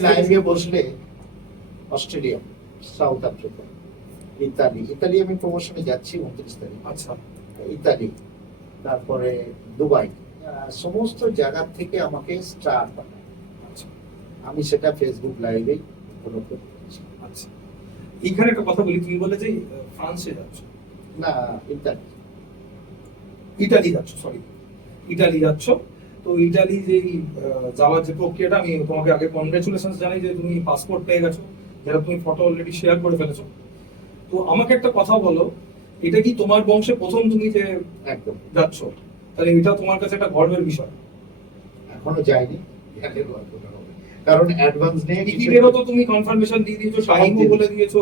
লাইভে বসলে Australia South Africa Italy. Italy আমি প্রমোশনে যাচ্ছি উনত্রিশ তারিখ। আচ্ছা। ইতালি তারপরে দুবাই। সমস্ত জায়গা থেকে আমাকে স্টার পাঠায় আচ্ছা। আমি সেটা ফেসবুক লাইভে উপলব্ধ করেছি আচ্ছা। এইখানে একটা কথা বলি তুমি বলে যে ফ্রান্সে যাচ্ছ। না ইতালি। ইটালি যাচ্ছ সরি ইটালি যাচ্ছ। তো ইটালি যে যাওয়ার যে প্রক্রিয়াটা আমি তোমাকে আগে কনগ্রেচুলেশন জানাই যে তুমি পাসপোর্ট পেয়ে গেছো যেটা তুমি ফটো অলরেডি শেয়ার করে ফেলেছো। তো আমাকে একটা কথা বলো এটা কি তোমার বংশে প্রথম তুমি যে একদম। যাচ্ছ? তাহলে এটা তোমার কাছে একটা গর্বের বিষয়। এখনও যাইনি গেলে গল্পটা হবে। কারণ অ্যাডভান্স নিয়ে টিকিটেরও তো তুমি কনফার্মেশন দিয়ে দিয়েছ টাইমও বলে দিয়েছ।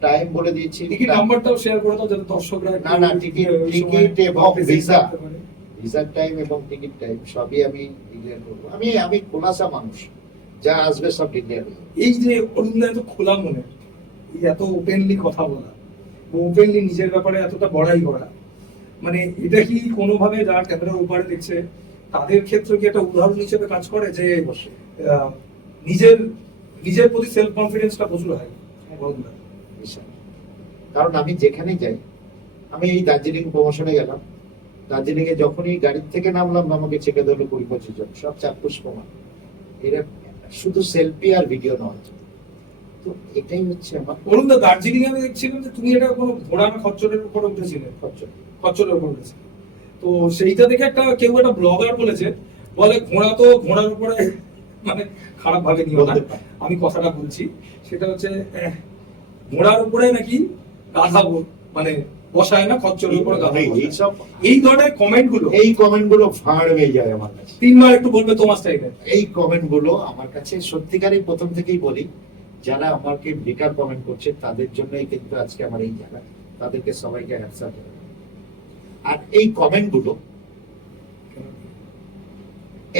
টাইম বলে দিয়েছি। টিকিট নাম্বারটাও শেয়ার করে দাও যাতে দর্শকরা না, না, টিকিট- টিকিট এবং পারে। ভিসার টাইম এবং টিকিট টাইম সবই আমি ডিক্লেয়ার করব। আমি আমি খোলাসা মানুষ যা আসবে সব ডিক্লেয়ার করব এই যে অরুণদা এত খোলা মনে এত ওপেনলি কথা বলা ওপেনলি নিজের ব্যাপারে এতটা বড়াই করা মানে এটা কি কোনোভাবে যারা ক্যামেরার উপরে দেখছে তাদের ক্ষেত্রে কি একটা উদাহরণ হিসেবে কাজ করে যে নিজের নিজের প্রতি সেলফ কনফিডেন্সটা প্রচুর হয় কারণ আমি যেখানেই যাই আমি এই দার্জিলিং প্রমোশনে গেলাম। দার্জিলিং এ যখনই গাড়ির থেকে নামলাম আমাকে চেপে ধরলো কুড়ি পঁচিশ জন। সব চাক্ষুষ প্রমাণ। এরা শুধু সেলফি আর ভিডিও জন্য। তো এটাই হচ্ছে আমার অরুণদা দার্জিলিং আমি দেখছিলাম যে তুমি এটা কোনো ঘোড়া না খচ্চরের উপর উঠেছিলে? খরচ খচ্চরের উপর উঠেছে তো সেইটা দেখে একটা কেউ একটা ব্লগার বলেছে বলে ঘোড়া তো ঘোড়ার উপরে মানে খারাপ ভাবে নিও না আমি কথাটা বলছি সেটা হচ্ছে ঘোড়ার উপরে নাকি গাধা মানে বসায় না খচ্চরের উপরে। এইসব এই ধরনের কমেন্টগুলো এই কমেন্টগুলো ফাঁড় হয়ে যায় আমার কাছে। তিনবার একটু বলবে তোমার স্টাইলে এই কমেন্টগুলো আমার কাছে সত্যিকারই প্রথম থেকেই বলি যারা আমাকে বেকার কমেন্ট করছে তাদের জন্যই কিন্তু আজকে আমার এই জায়গা। তাদেরকে সবাইকে আর এই কমেন্টগুলো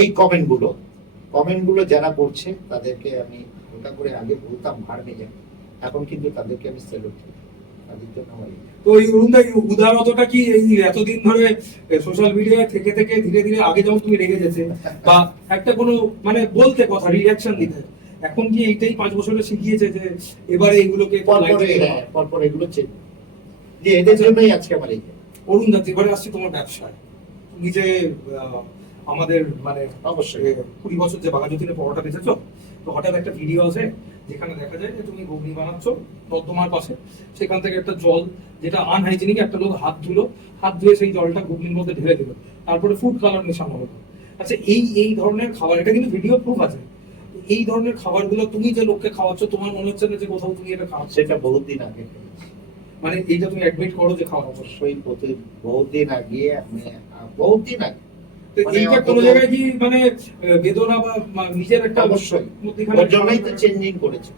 এই কমেন্টগুলো কমেন্টগুলো যারা করছে তাদেরকে আমি ওটা করে আগে বলতাম ভাড় নিয়ে যান এখন কিন্তু তাদেরকে আমি সেলুট জন্য এই তো এই অরুণদা উদারতাটা কি এই এতদিন ধরে সোশ্যাল মিডিয়ায় থেকে থেকে ধীরে ধীরে আগে যেমন তুমি রেগে যেতে বা একটা কোনো মানে বলতে কথা রিয়াকশন দিতে এখন কি এইটাই পাঁচ বছরে শিখিয়েছে যে এবারে পরপর এগুলো চেন যে এদের জন্যই আজকে আমার এই। অরুণ দা এবারে আসছে তোমার ব্যবসায় তুমি যে আমাদের মানে অবশ্যই। কুড়ি বছর যে বাঘাযতীনে পরোটা বেঁচেছো তো হঠাৎ একটা ভিডিও আছে যেখানে দেখা যায় যে তুমি ঘুগনি বানাচ্ছ নর্দমার পাশে। সেখান থেকে একটা জল যেটা আনহাইজেনিক একটা লোক হাত ধুলো। হাত ধুয়ে সেই জলটা ঘুগনির মধ্যে ঢেলে দিল। তারপরে ফুড কালার মেশানো হলো। আচ্ছা এই এই ধরনের খাবার এটা কিন্তু ভিডিও প্রুফ আছে। এই ধরনের খাবারগুলো তুমি যে লোককে খাওয়াচ্ছ তোমার মনে হচ্ছে না যে কোথাও তুমি এটা খাওয়াচ্ছ? সেটা বহুত দিন আগে মানে এইটা তুমি অ্যাডমিট করো যে খাওয়া অবশ্যই প্রতি বহুত দিন আগে আমি বহুত দিন আগে এইটা কোনো জায়গায় কি মানে বেদনা বা নিজের একটা অবশ্যই। চেঞ্জিং করেছি।